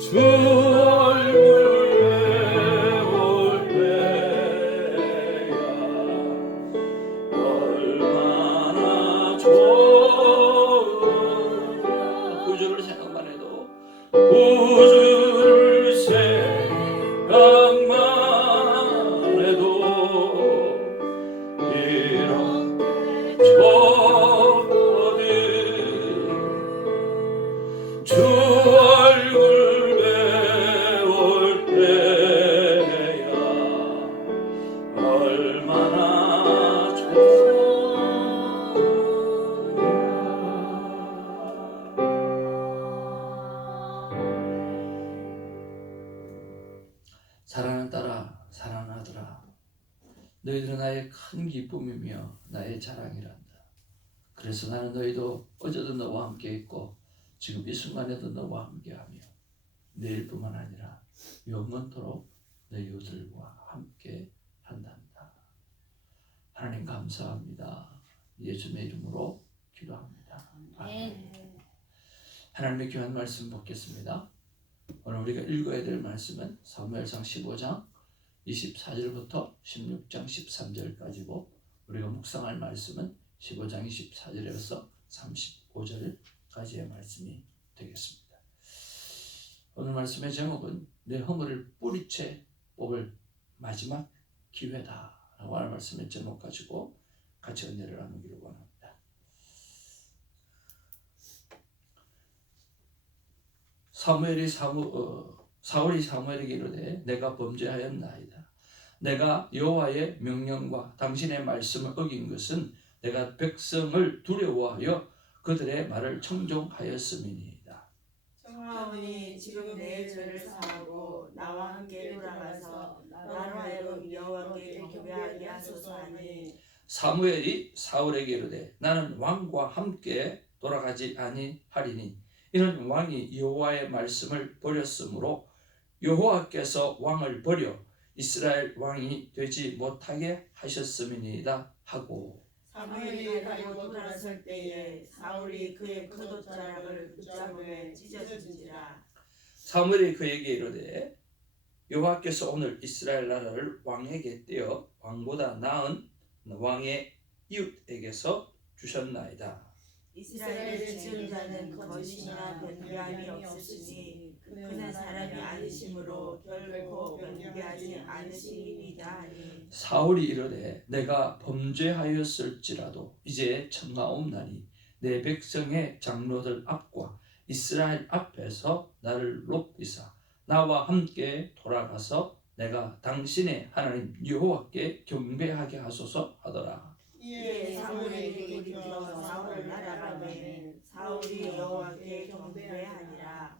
주 얼굴 볼 때야 얼마나 좋으랴. 구주를 생각만 해도 구주를 생각만 해도 이렇게 좋거든. 주 얼굴 배울 때야 얼마나 사랑하는 딸아, 사랑하는 아들아, 너희들은 나의 큰 기쁨이며 나의 자랑이란다. 그래서 나는 너희도 어제도 너와 함께 있고 지금 이 순간에도 너와 함께하며 내일뿐만 아니라 영원토록 너희들과 함께 한단다. 하나님 감사합니다. 예수님의 이름으로 기도합니다. 아멘. 하나님의 귀한 말씀 받겠습니다. 오늘 우리가 읽어야 될 말씀은 사무엘상 15장 24절부터 16장 13절까지고 우리가 묵상할 말씀은 15장 24절에서 35절까지의 말씀이 되겠습니다. 오늘 말씀의 제목은 내 허물을 뿌리채 뽑을 마지막 기회다 라고 하는 말씀의 제목 가지고 같이 은혜를 나누기를 원합니다. 사울이 사무엘에게 이르되 내가 범죄하였나이다. 내가 여호와의 명령과 당신의 말씀을 어긴 것은 내가 백성을 두려워하여 그들의 말을 청종하였음이니이다. 청하오니 지금 내 죄를 사하고 나와 함께 돌아가서 나로 하여금 여호와께 경배하게 하소서 하니 사무엘이 사울에게 이르되 나는 왕과 함께 돌아가지 아니하리니 이는 왕이 여호와의 말씀을 버렸으므로 여호와께서 왕을 버려 이스라엘 왕이 되지 못하게 하셨음이니이다 하고 사무엘이 가지고 돌아설 때에 사울이 그의 겉옷자락을 붙잡음에 찢어진지라. 사무엘이 그에게 이르되 여호와께서 오늘 이스라엘 나라를 왕에게 떼어 왕보다 나은 왕의 이웃에게서 주셨나이다. 이스라엘을 지은 자는 거짓이나 변개함이 없으시니 그는 사람이 아니심으로 결코 변개하지 않으시리이다 하니 사울이 이르되 내가 범죄하였을지라도 이제 청하옵나니 내 백성의 장로들 앞과 이스라엘 앞에서 나를 높이사 나와 함께 돌아가서 내가 당신의 하나님 여호와께 경배하게 하소서 하더라. 이에 사무엘이 돌이켜 사울을 날아가매 사울이 여호와께 경배하니라.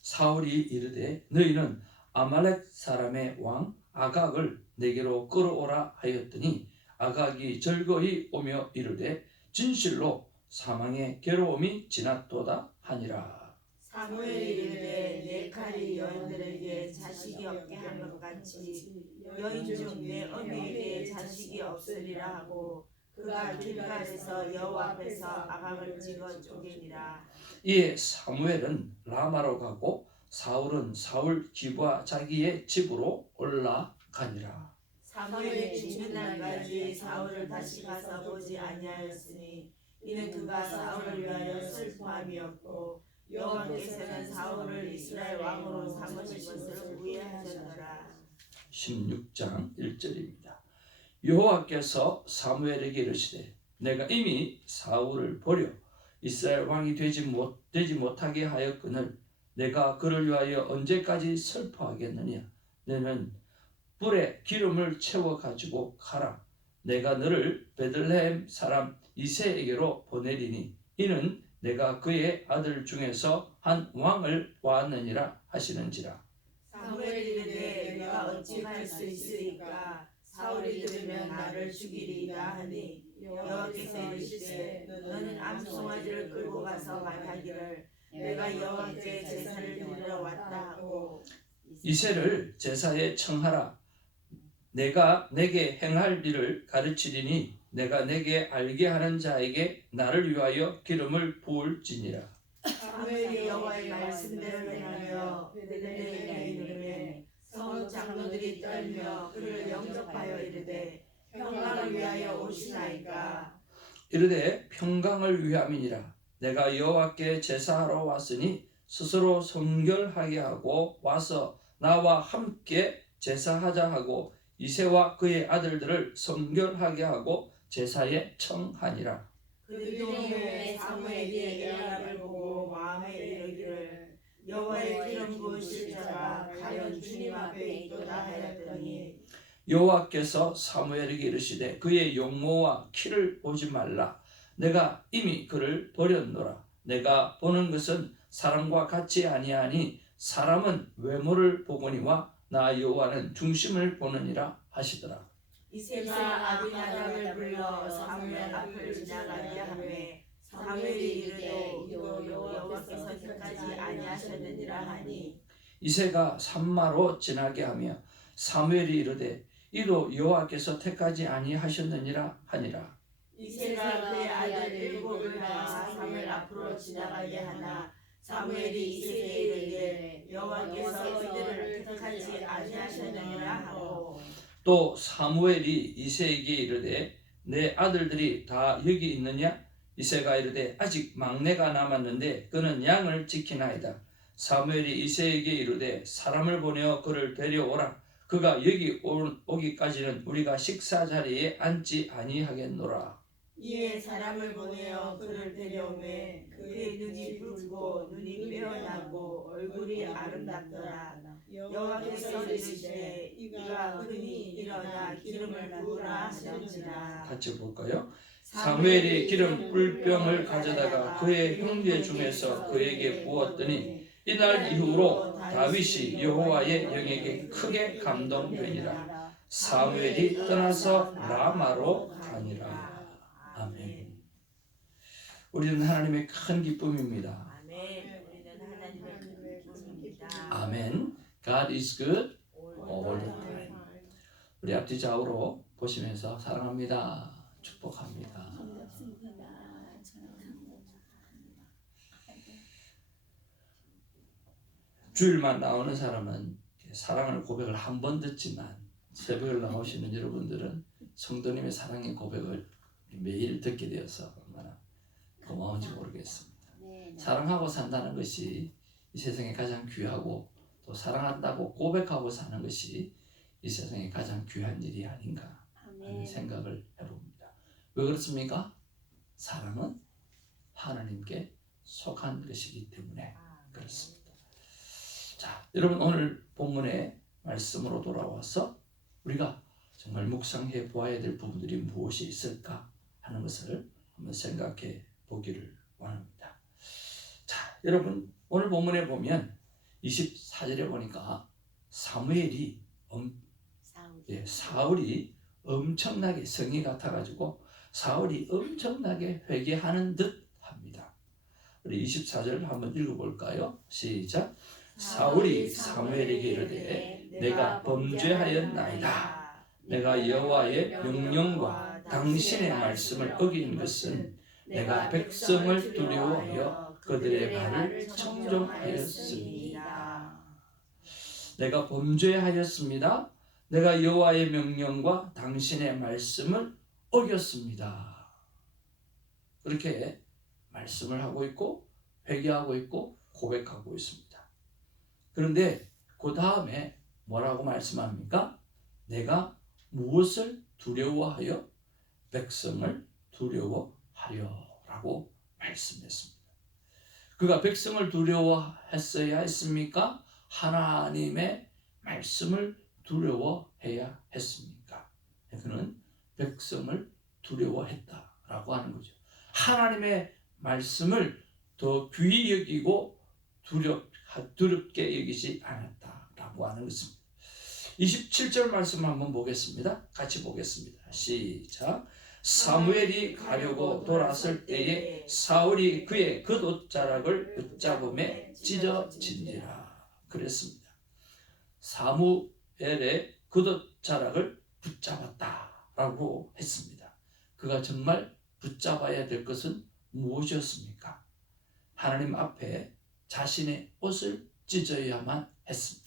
사울이 이르되 너희는 아말렉 사람의 왕 아각을 내게로 끌어오라 하였더니 아각이 절거히 오며 이르되 진실로 사망의 괴로움이 지났도다 하니라. 사무엘이 이르되 내 칼이 여인들에게 자식이 없게 한 것 같이 여인 중 내 어미에게 자식이 없으리라 하고 그가 길갈에서 여호와 앞에서 아각을 찍어 쪼개니라. 이에 사무엘은 라마로 가고 사울은 사울 기브아 자기의 집으로 올라가니라. 사무엘이 죽는 날까지 사울을 다시 가서 보지 아니하였으니 이는 그가 사울을 위하여 슬퍼함이었고 여호와께서는 사울을 이스라엘 왕으로 삼으신 것을 후회하셨더라. 16장 1절입니다. 여호와께서 사무엘에게 이르시되 내가 이미 사울을 버려 이스라엘 왕이 되지 못하게 하였거늘 내가 그를 위하여 언제까지 슬퍼하겠느냐. 너는 불에 기름을 채워 가지고 가라. 내가 너를 베들레헴 사람 이새에게로 보내리니 이는 내가 그의 아들 중에서 한 왕을 보았느니라 하시는지라. 사무엘이 이르되 내가 어찌 할 수 있으리까 사울이 들으면 나를 죽이리이다 하니 여호와께서 이르시되 너는 암송아지를 끌고 가서 말하기를 내가 여호와께 제사를 드리러 왔다 하고 이새를 제사에 청하라. 내가 내게 행할 일을 가르치리니 내가 내게 알게 하는 자에게 나를 위하여 기름을 부을지니라. 사무엘이 여호와의 말씀대로 행하여 보내어 그를 영접하여 이르되 평강을 위하여 오시나이까. 이르되 평강을 위함이니라. 내가 여호와께 제사하러 왔으니 스스로 성결하게 하고 와서 나와 함께 제사하자 하고 이새와 그의 아들들을 성결하게 하고 제사에 청하니라. 그들이 사무엘이 엘리야를 보고 마음에 이르기를 여호와의 기름 부으실 자가 과연 주님 앞에 있도다 하였더니 여호와께서 사무엘에게 이르시되 그의 용모와 키를 보지 말라. 내가 이미 그를 버렸노라. 내가 보는 것은 사람과 같지 아니하니 사람은 외모를 보거니와 나 여호와는 중심을 보느니라 하시더라. 이새가 아비나답을 불러 사무엘 앞을 지나가게 하매 사무엘이 이르되 이도 여호와께서 택하지 아니하셨느니라 하니 이새가 산마로 지나게 하며 사무엘이 이르되 이도 여호와께서 택하지 아니하셨느니라 하니라. 이새가 그의 아들 일곱을 낳아 사무엘 앞으로 지나가게 하나 사무엘이 이새에게 이르되 여호와께서 그들을 택하지 아니하셨느니라 하고 또 사무엘이 이새에게 이르되 내 아들들이 다 여기 있느냐? 이새가 이르되 아직 막내가 남았는데 그는 양을 지키나이다. 사무엘이 이새에게 이르되 사람을 보내어 그를 데려오라. 그가 여기 오기까지는 우리가 식사 자리에 앉지 아니하겠노라. 이에 사람을 보내어 그를 데려오매 그의 눈이 붉고 눈이 빼어나고 얼굴이 아름답더라. 여호와께서 이르시되 이가 그니 일어나 기름을 부으라 하셨지라. 같이 볼까요? 사무엘이 기름 꿀병을 가져다가 그의 형제 중에서 그에게 부었더니 이날 이후로 다윗이 여호와의 영에게 크게 감동되니라. 사무엘이 떠나서 라마로 가니라. 아멘. 우리는 하나님의 큰 기쁨입니다. 아멘. 우리는 하나님의 큰 기쁨입니다. 아멘. God is good all the time. 우리 앞뒤 좌우로 보시면서 사랑합니다. 축복합니다. 주일만 나오는 사람은 사랑을 고백을 한 번 듣지만 새벽을 나오시는 여러분들은 성도님의 사랑의 고백을 매일 듣게 되어서 얼마나 고마운지 모르겠습니다. 사랑하고 산다는 것이 이 세상에 가장 귀하고 또 사랑한다고 고백하고 사는 것이 이 세상에 가장 귀한 일이 아닌가 하는 생각을 해봅니다. 왜 그렇습니까? 사랑은 하나님께 속한 것이기 때문에 그렇습니다. 자, 여러분 오늘 본문의 말씀으로 돌아와서 우리가 정말 묵상해 보아야 될 부분들이 무엇이 있을까 하는 것을 한번 생각해 보기를 원합니다. 자, 여러분 오늘 본문에 보면 24절에 보니까 사무엘이 사울이 엄청나게 성이 같아가지고 사울이 엄청나게 회개하는 듯 합니다. 우리 24절 한번 읽어볼까요? 시작. 사울이 사무엘에게 이르되 내가 범죄하였나이다. 내가 여호와의 명령과 당신의 말씀을 어긴 것은 내가 백성을 두려워하여 그들의 말을 청종하였습니다. 내가 범죄하였습니다. 내가 여호와의 명령과 당신의 말씀을 어겼습니다. 그렇게 말씀을 하고 있고 회개하고 있고 고백하고 있습니다. 그런데 그 다음에 뭐라고 말씀합니까? 내가 무엇을 두려워하여 백성을 두려워하여 라고 말씀했습니다. 그가 백성을 두려워했어야 했습니까? 하나님의 말씀을 두려워해야 했습니까? 그는 백성을 두려워했다라고 하는 거죠. 하나님의 말씀을 더 귀히 여기고 두렵게 여기지 않았다라고 하는 것입니다. 27절 말씀 한번 보겠습니다. 같이 보겠습니다. 시작. 사무엘이 가려고 돌았을 때에 사울이 그의 겉옷자락을 붙잡음에 찢어진지라. 그랬습니다. 사무엘의 겉옷자락을 붙잡았다라고 했습니다. 그가 정말 붙잡아야 될 것은 무엇이었습니까? 하나님 앞에 자신의 옷을 찢어야만 했습니다.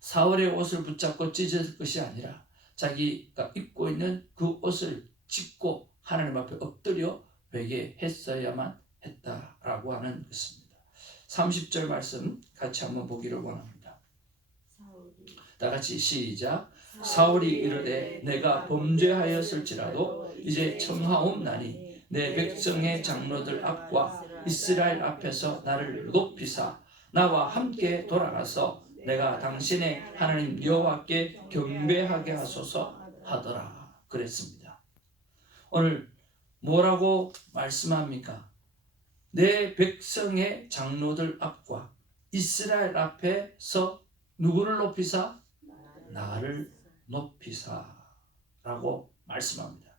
사울의 옷을 붙잡고 찢을 것이 아니라 자기가 입고 있는 그 옷을 찢고 하나님 앞에 엎드려 회개했어야만 했다라고 하는 것입니다. 30절 말씀 같이 한번 보기를 원합니다. 다 같이 시작. 사울이 이르되 내가 범죄하였을지라도 이제 청하옵나니 내 백성의 장로들 앞과 이스라엘 앞에서 나를 높이사 나와 함께 돌아가서 내가 당신의 하나님 여호와께 경배하게 하소서 하더라 그랬습니다. 오늘 뭐라고 말씀합니까? 내 백성의 장로들 앞과 이스라엘 앞에서 누구를 높이사? 나를 높이사라고 말씀합니다.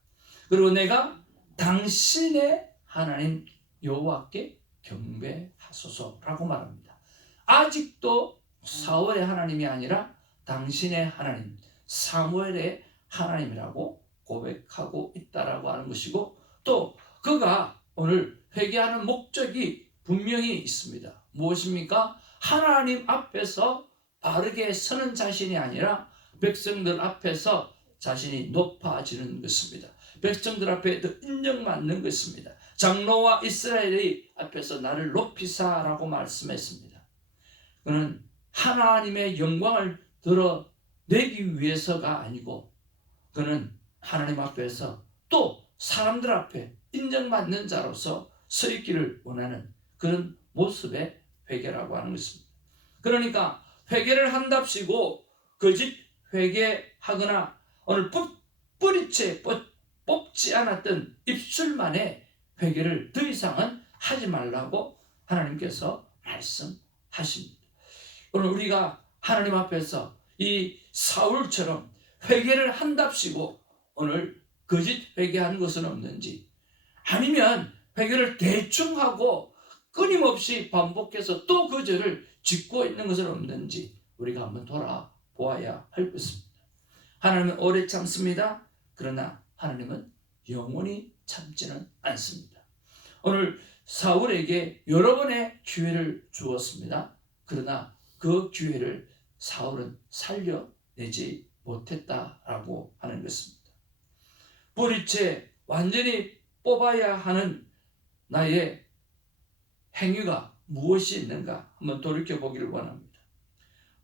그리고 내가 당신의 하나님 여호와께 경배하소서라고 말합니다. 아직도 사울의 하나님이 아니라 당신의 하나님, 사무엘의 하나님이라고 고백하고 있다라고 하는 것이고, 또 그가 오늘 회개하는 목적이 분명히 있습니다. 무엇입니까? 하나님 앞에서 바르게 서는 자신이 아니라 백성들 앞에서 자신이 높아지는 것입니다. 백성들 앞에 더 인정받는 것입니다. 장로와 이스라엘의 앞에서 나를 높이사라고 말씀했습니다. 그는 하나님의 영광을 드러내기 위해서가 아니고 그는 하나님 앞에서 또 사람들 앞에 인정받는 자로서 서 있기를 원하는 그런 모습의 회개라고 하는 것입니다. 그러니까 회개를 한답시고 거짓 회개하거나 오늘 뿌리채 뽑지 않았던 입술만의 회개를 더 이상은 하지 말라고 하나님께서 말씀하십니다. 오늘 우리가 하나님 앞에서 이 사울처럼 회개를 한답시고 오늘 거짓 회개하는 것은 없는지, 아니면 회개를 대충 하고 끊임없이 반복해서 또 그 죄를 짓고 있는 것은 없는지 우리가 한번 돌아보아야 할 것입니다. 하나님은 오래 참습니다. 그러나 하나님은 영원히 참지는 않습니다. 오늘 사울에게 여러 번의 기회를 주었습니다. 그러나 그 기회를 사울은 살려내지 못했다라고 하는 것입니다. 뿌리채 완전히 뽑아야 하는 나의 행위가 무엇이 있는가 한번 돌이켜보기를 원합니다.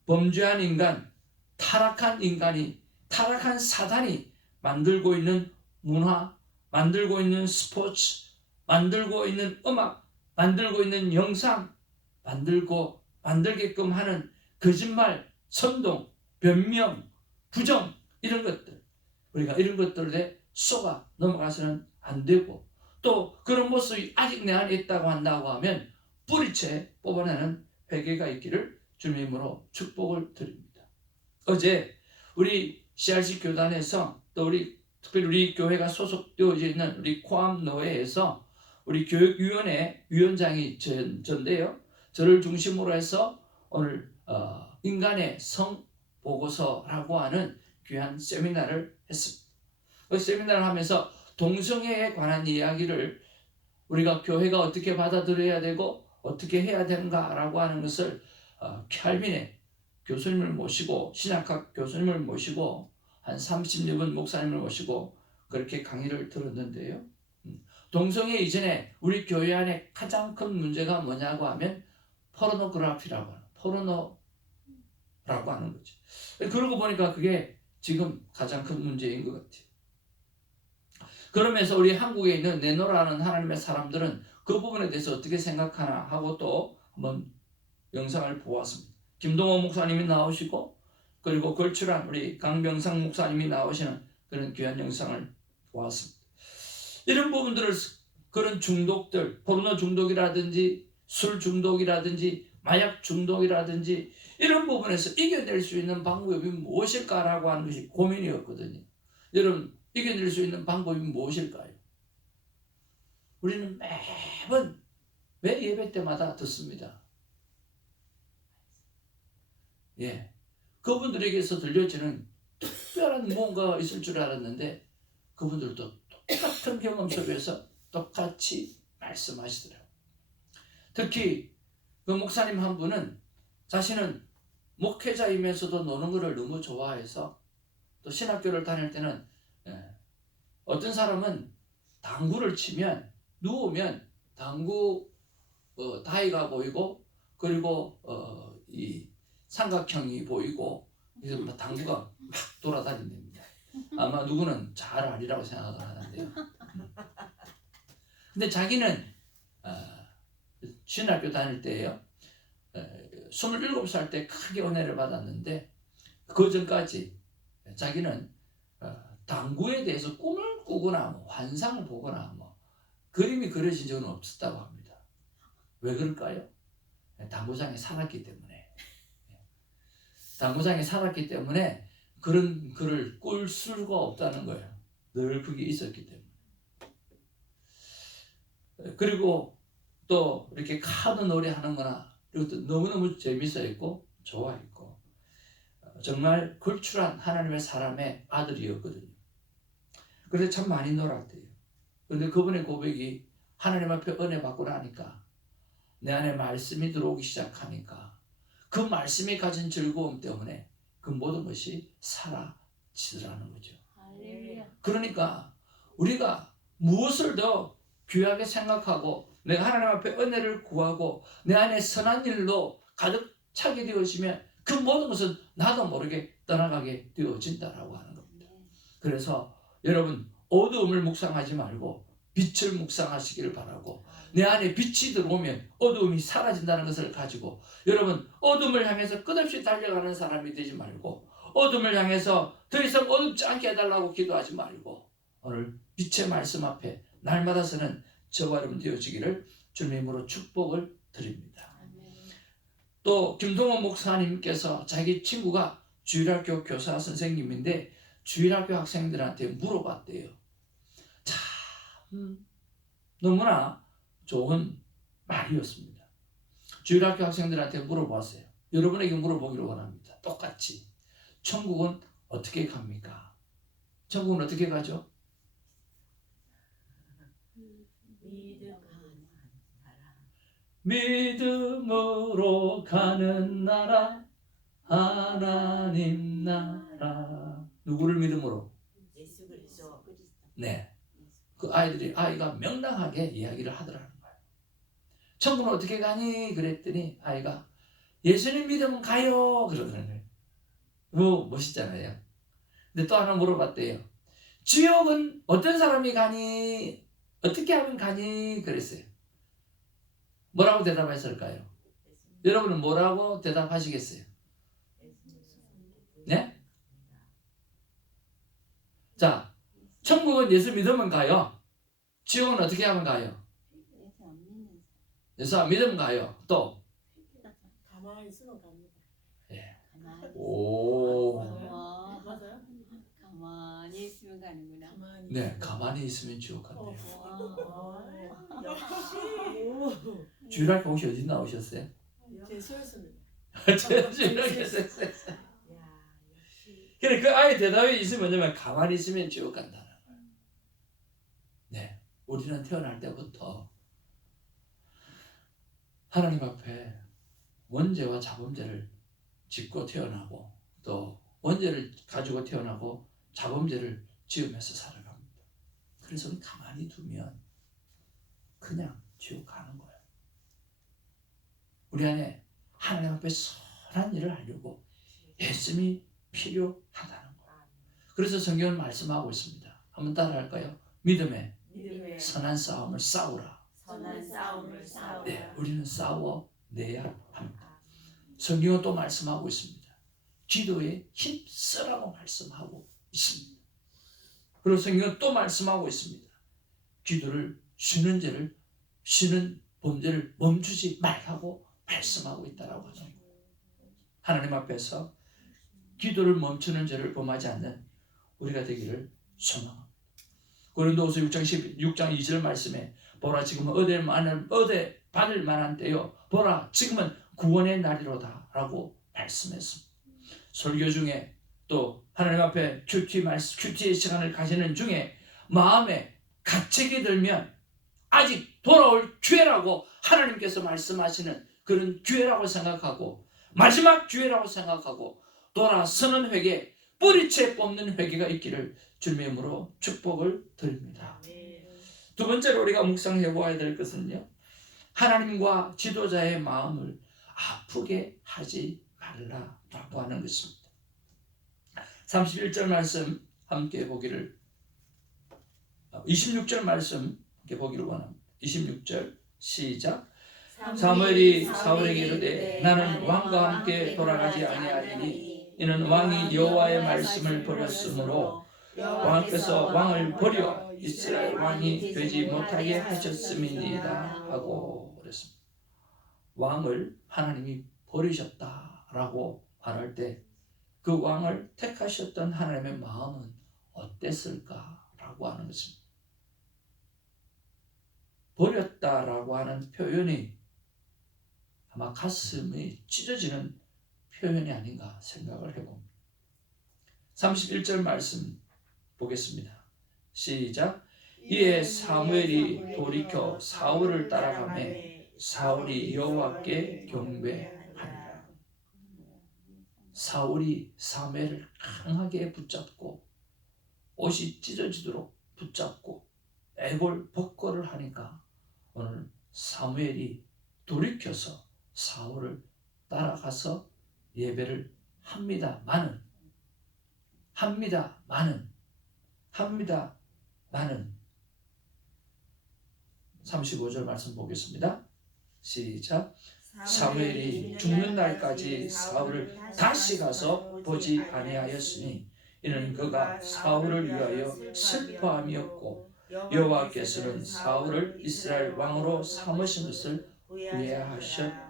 범죄한 인간, 타락한 인간이, 타락한 사단이 만들고 있는 문화, 만들고 있는 스포츠, 만들고 있는 음악, 만들고 있는 영상, 만들게끔 하는 거짓말, 선동, 변명, 부정, 이런 것들, 우리가 이런 것들에 속아 넘어가서는 안 되고, 또 그런 모습이 아직 내 안에 있다고 한다고 하면 뿌리채 뽑아내는 회개가 있기를 주님의 이름으로 축복을 드립니다. 어제 우리 CRC 교단에서, 또 특별히 우리 교회가 소속되어져 있는 우리 코암노회에서 우리 교육위원회 위원장이 전데요, 저를 중심으로 해서 오늘 인간의 성보고서라고 하는 귀한 세미나를 했습니다. 그 세미나를 하면서 동성애에 관한 이야기를 우리가 교회가 어떻게 받아들여야 되고 어떻게 해야 되는가라고 하는 것을 칼빈의 교수님을 모시고, 신약학 교수님을 모시고, 한 30여 분 목사님을 모시고 그렇게 강의를 들었는데요. 동성애 이전에 우리 교회 안에 가장 큰 문제가 뭐냐고 하면 포르노그래피라고 하는, 포르노라고 하는 거죠. 그러고 보니까 그게 지금 가장 큰 문제인 것 같아요. 그러면서 우리 한국에 있는 네노라는 하나님의 사람들은 그 부분에 대해서 어떻게 생각하나 하고 또 한번 영상을 보았습니다. 김동호 목사님이 나오시고, 그리고 걸출한 우리 강병상 목사님이 나오시는 그런 귀한 영상을 보았습니다. 이런 부분들을, 그런 중독들, 포르노 중독이라든지 술 중독이라든지 마약 중독이라든지 이런 부분에서 이겨낼 수 있는 방법이 무엇일까라고 하는 것이 고민이었거든요. 여러분, 이겨낼 수 있는 방법이 무엇일까요? 우리는 매번 매 예배 때마다 듣습니다. 예, 그분들에게서 들려지는 특별한 뭔가가 있을 줄 알았는데 그분들도 똑같은 경험 속에서 똑같이 말씀하시더라고요. 특히 그 목사님 한 분은 자신은 목회자이면서도 노는 것을 너무 좋아해서 또 신학교를 다닐 때는 어떤 사람은 당구를 치면 누우면 당구 다이가 보이고 그리고 이 삼각형이 보이고 그래서 막 당구가 막 돌아다닌답니다. 아마 누구는 잘 아리라고 생각을 하는데요. 근데 자기는 신학교 다닐 때예요. 27살 때 크게 은혜를 받았는데 그 전까지 자기는 당구에 대해서 꿈을 꾸거나 뭐 환상을 보거나 뭐 그림이 그려진 적은 없었다고 합니다. 왜 그럴까요? 당구장에 살았기 때문에. 당구장에 살았기 때문에 그런 글을 꿀 수가 없다는 거예요. 늘 그게 있었기 때문에. 그리고 또 이렇게 카드 놀이 하는 거나 이것도 너무너무 재밌어했고 좋아했고 정말 걸출한 하나님의 사람의 아들이었거든요. 그래서 참 많이 놀았대요. 그런데 그분의 고백이 하나님 앞에 은혜 받고 나니까 내 안에 말씀이 들어오기 시작하니까 그 말씀이 가진 즐거움 때문에 그 모든 것이 사라지더라는 거죠. 그러니까 우리가 무엇을 더 귀하게 생각하고 내가 하나님 앞에 은혜를 구하고 내 안에 선한 일로 가득 차게 되어지면 그 모든 것은 나도 모르게 떠나가게 되어진다라고 하는 겁니다. 그래서 여러분 어두움을 묵상하지 말고 빛을 묵상하시기를 바라고 내 안에 빛이 들어오면 어두움이 사라진다는 것을 가지고 여러분 어둠을 향해서 끝없이 달려가는 사람이 되지 말고 어둠을 향해서 더 이상 어둡지 않게 해달라고 기도하지 말고 오늘 빛의 말씀 앞에 날마다 서는 저와 여러분 되어지기를 주님의 이름으로 축복을 드립니다. 또 김동원 목사님께서 자기 친구가 주일학교 교사 선생님인데 주일학교 학생들한테 물어봤대요. 참 너무나 좋은 말이었습니다. 주일학교 학생들한테 물어봤어요. 여러분에게 물어보기를 원합니다. 똑같이 천국은 어떻게 갑니까? 천국은 어떻게 가죠? 믿음으로 가는 나라 하나님 나라. 누구를 믿음으로? 예수 그리스도. 네. 그 아이가 명랑하게 이야기를 하더라는 거예요. 천국은 어떻게 가니? 그랬더니 아이가 예수님 믿으면 가요 그러더라는 거예요. 뭐 멋있잖아요. 근데 또 하나 물어봤대요. 지옥은 어떤 사람이 가니? 어떻게 하면 가니? 그랬어요. 뭐라고 대답했을까요? 여러분은 뭐라고 대답하시겠어요? 네? 자, 천국은 예수 믿으면 가요. 지옥은 어떻게 하면 가요? 예수 안 믿으면 가요. 또 가만히 있으면 갑니다. 예. 오. 맞아요? 가만히 있으면 가는구나. 네, 가만히 있으면 지옥 간대요. 역시. 주일학교 혹시 어디 나오셨어요? 제수였습니다. 주일학교에서. 그래 그 아이 대답이 있으면 뭐냐면 가만히 있으면 지옥 간다는 거예요. 네, 우리는 태어날 때부터 하나님 앞에 원죄와 자범죄를 짓고 태어나고 또 원죄를 가지고 태어나고 자범죄를 지으면서 살아갑니다. 그래서 가만히 두면 그냥 지옥 가는 거예요. 우리 안에 하나님 앞에 선한 일을 하려고 애씀이 필요하다는 거예요. 그래서 성경은 말씀하고 있습니다. 한번 따라할까요? 믿음의 선한 싸움을 싸우라. 선한 싸움을 싸우라. 네, 우리는 싸워내야 합니다. 성경은 또 말씀하고 있습니다. 기도에 힘쓰라고 말씀하고 있습니다. 그리고 성경은 또 말씀하고 있습니다. 기도를 쉬는 죄를 쉬는 범죄를 멈추지 말라고 말씀하고 있다라고 하죠. 하나님 앞에서 기도를 멈추는 죄를 범하지 않는 우리가 되기를 소망합니다. 고린도후서 6장 2절 말씀에 보라 지금은 어디 받을 만한 때요 보라 지금은 구원의 날이로다 라고 말씀했습니다. 설교 중에 또 하나님 앞에 큐티의 시간을 가지는 중에 마음에 가책이 들면 아직 돌아올 기회라고 하나님께서 말씀하시는 그런 기회라고 생각하고 마지막 기회라고 생각하고 돌아서는 회개, 뿌리채 뽑는 회개가 있기를 주님의 이름으로 축복을 드립니다. 두 번째로 우리가 묵상해 보아야 될 것은요, 하나님과 지도자의 마음을 아프게 하지 말라라고 하는 것입니다. 31절 말씀 함께 보기를, 26절 말씀 함께 보기를 원합니다. 26절 시작. 사무엘이 사울에게 이르되 나는 왕과 함께 돌아가지 아니하리니 이는 왕이 여호와의 말씀을 버렸으므로 왕께서 왕을 버려 이스라엘 왕이 되지 못하게 하셨음이니이다 하고 그랬습니다. 왕을 하나님이 버리셨다라고 말할 때 그 왕을 택하셨던 하나님의 마음은 어땠을까라고 하는 것입니다. 버렸다라고 하는 표현이 아마 가슴이 찢어지는 표현이 아닌가 생각을 해봅니다. 31절 말씀 보겠습니다. 시작. 이에 사무엘이 돌이켜 사울을 따라가매 사울이 여호와께 경배하니라. 사울이 사무엘을 강하게 붙잡고 옷이 찢어지도록 붙잡고 애골 복걸을 하니까 오늘 사무엘이 돌이켜서 사울을 따라가서 예배를 합니다마는 35절 말씀 보겠습니다. 시작. 사무엘이 죽는 날까지 사울을 다시 가서 보지 아니하였으니 이는 그가 사울을 위하여 슬퍼함이었고 여호와께서는 사울을 이스라엘 왕으로 삼으신 것을 후회하셨더라.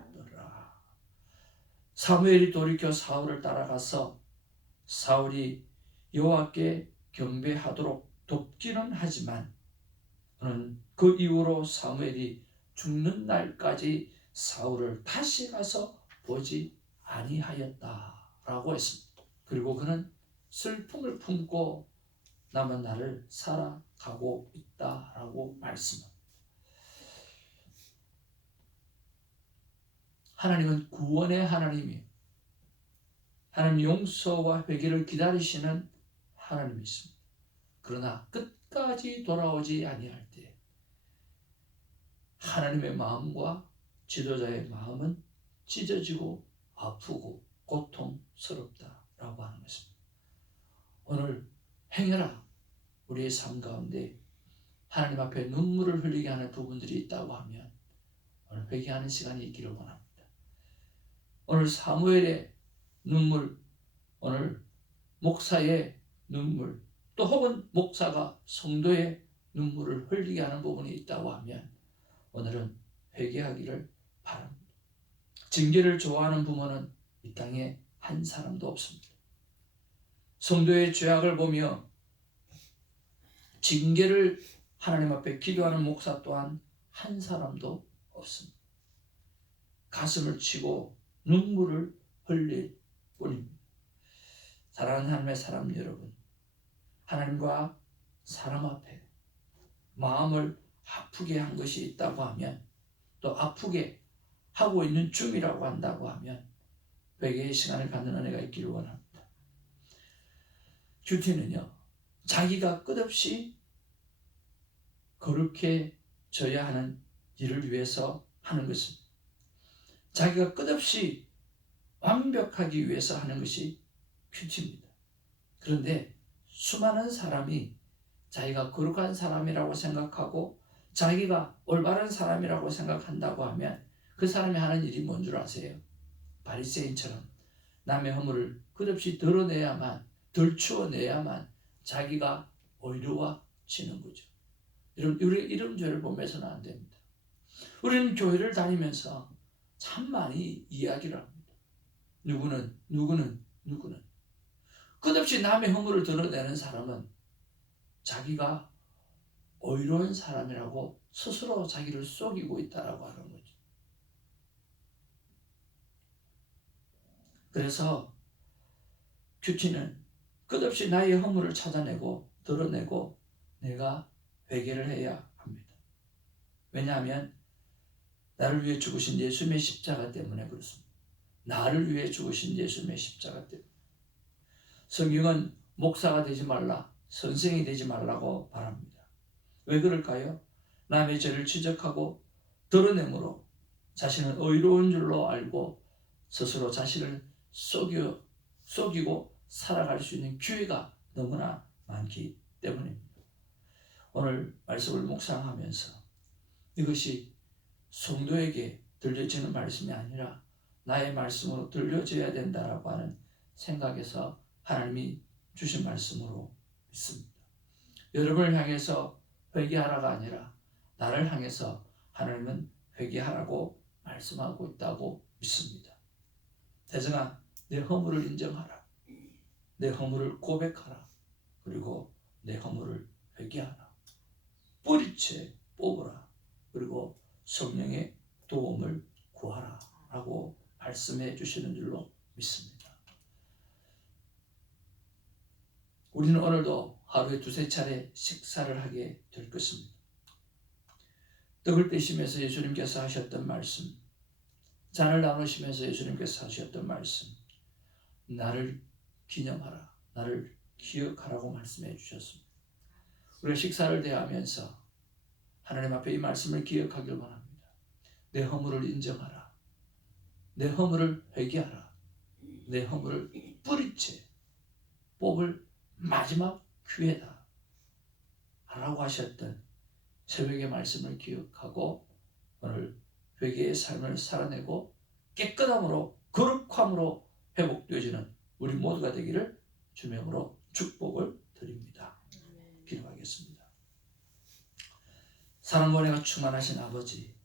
사무엘이 돌이켜 사울을 따라가서 사울이 여호와께 경배하도록 돕기는 하지만 그 이후로 사무엘이 죽는 날까지 사울을 다시 가서 보지 아니하였다라고 했습니다. 그리고 그는 슬픔을 품고 남은 날을 살아가고 있다라고 말씀합니다. 하나님은 구원의 하나님이에요. 하나님 용서와 회개를 기다리시는 하나님이십니다. 그러나 끝까지 돌아오지 아니할 때 하나님의 마음과 지도자의 마음은 찢어지고 아프고 고통스럽다라고 하는 것입니다. 오늘 행여라 우리의 삶 가운데 하나님 앞에 눈물을 흘리게 하는 부분들이 있다고 하면 오늘 회개하는 시간이 있기를 원합니다. 오늘 사무엘의 눈물, 오늘 목사의 눈물, 또 혹은 목사가 성도의 눈물을 흘리게 하는 부분이 있다고 하면 오늘은 회개하기를 바랍니다. 징계를 좋아하는 부모는 이 땅에 한 사람도 없습니다. 성도의 죄악을 보며 징계를 하나님 앞에 기도하는 목사 또한 한 사람도 없습니다. 가슴을 치고 눈물을 흘릴 뿐입니다. 사랑하는 하나님의 사람 여러분, 하나님과 사람 앞에 마음을 아프게 한 것이 있다고 하면, 또 아프게 하고 있는 중이라고 한다고 하면 회개의 시간을 갖는 은혜가 있기를 원합니다. 큐티는요, 자기가 끝없이 거룩해져야 하는 일을 위해서 하는 것입니다. 자기가 끝없이 완벽하기 위해서 하는 것이 큐티입니다. 그런데 수많은 사람이 자기가 거룩한 사람이라고 생각하고 자기가 올바른 사람이라고 생각한다고 하면 그 사람이 하는 일이 뭔 줄 아세요? 바리새인처럼 남의 허물을 끝없이 드러내야만, 들추어내야만 자기가 의로워지는 거죠. 이런 죄를 범해서는 안 됩니다. 우리는 교회를 다니면서 참 많이 이야기를 합니다. 누구는 끝없이 남의 허물을 드러내는 사람은 자기가 의로운 사람이라고 스스로 자기를 속이고 있다라고 하는 거죠. 그래서 큐티는 끝없이 나의 허물을 찾아내고 드러내고 내가 회개를 해야 합니다. 왜냐하면 나를 위해 죽으신 예수님의 십자가 때문에 그렇습니다. 나를 위해 죽으신 예수님의 십자가 때문에. 성경은 목사가 되지 말라, 선생이 되지 말라고 바랍니다. 왜 그럴까요? 남의 죄를 지적하고 드러내므로 자신은 의로운 줄로 알고 스스로 자신을 속이고 살아갈 수 있는 기회가 너무나 많기 때문입니다. 오늘 말씀을 묵상하면서 이것이 성도에게 들려지는 말씀이 아니라 나의 말씀으로 들려져야 된다라고 하는 생각에서 하나님이 주신 말씀으로 믿습니다. 여러분을 향해서 회개하라가 아니라 나를 향해서 하나님은 회개하라고 말씀하고 있다고 믿습니다. 대성아, 내 허물을 인정하라. 내 허물을 고백하라. 그리고 내 허물을 회개하라. 뿌리채 뽑으라. 그리고 성령의 도움을 구하라 라고 말씀해 주시는 줄로 믿습니다. 우리는 오늘도 하루에 두세 차례 식사를 하게 될 것입니다. 떡을 떼시면서 예수님께서 하셨던 말씀, 잔을 나누시면서 예수님께서 하셨던 말씀, 나를 기념하라, 나를 기억하라고 말씀해 주셨습니다. 우리가 식사를 대하면서 하나님 앞에 이 말씀을 기억하길 바랍니다. 내 허물을 인정하라. 내 허물을 회개하라. 내 허물을 뿌리채 뽑을 마지막 기회다 라고 하셨던 새벽의 말씀을 기억하고 오늘 회개의 삶을 살아내고 깨끗함으로 거룩함으로 회복되어지는 우리 모두가 되기를 주명으로 축복을 드립니다. 기도하겠습니다. 사랑과 은혜가 충만하신 아버지,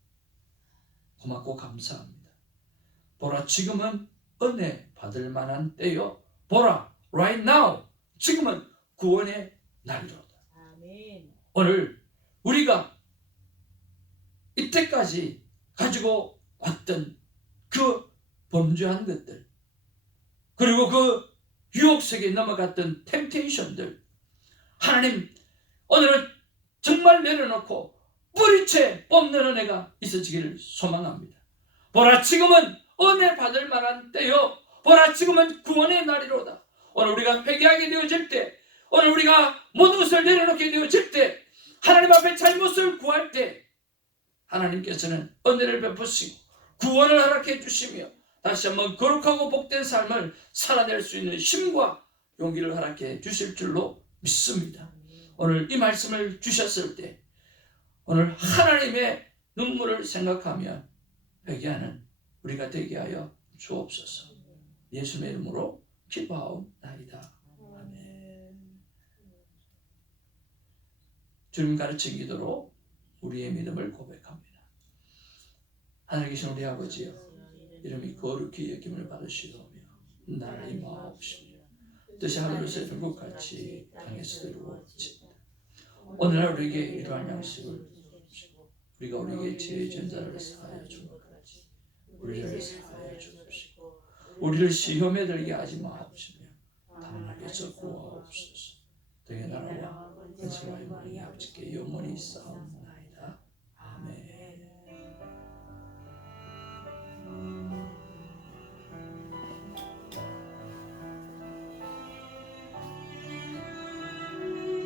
고맙고 감사합니다. 보라, 지금은 은혜 받을 만한 때요. 보라, right now, 지금은 구원의 날이로다. 아멘. 오늘 우리가 이때까지 가지고 왔던 그 범죄한 것들, 그리고 그 유혹 속에 넘어갔던 템테이션들, 하나님 오늘은 정말 내려놓고 뿌리채 뽑는 은혜가 있어지기를 소망합니다. 보라, 지금은 은혜 받을 만한 때요. 보라, 지금은 구원의 날이로다. 오늘 우리가 회개하게 되어질 때, 오늘 우리가 모든 것을 내려놓게 되어질 때, 하나님 앞에 잘못을 구할 때 하나님께서는 은혜를 베푸시고 구원을 허락해 주시며 다시 한번 거룩하고 복된 삶을 살아낼 수 있는 힘과 용기를 허락해 주실 줄로 믿습니다. 오늘 이 말씀을 주셨을 때 오늘 하나님의 눈물을 생각하며 회개하는 우리가 되게 하여 주옵소서. 예수님의 이름으로 기도하옵나이다. 아멘. 주님 가르친 기도로 우리의 믿음을 고백합니다. 하늘에 계신 우리 아버지여, 이름이 거룩히 여김을 받으시오며 나라의 마옵시며 뜻이 하늘에서 이룬 것 같이 땅에서도 이루어집니다. 오늘날 우리에게 이러한 양식을 주옵시고 우리가 우리에게 죄의 전자를 사하여 준 것 같이 우리를 사하여 주옵시고 우리를 시험에 들게 하지 마옵시며 다만 악에서 구하옵소서. 등의 나라와 권세와 영광이 아버지께 영원히 있사옵나이다.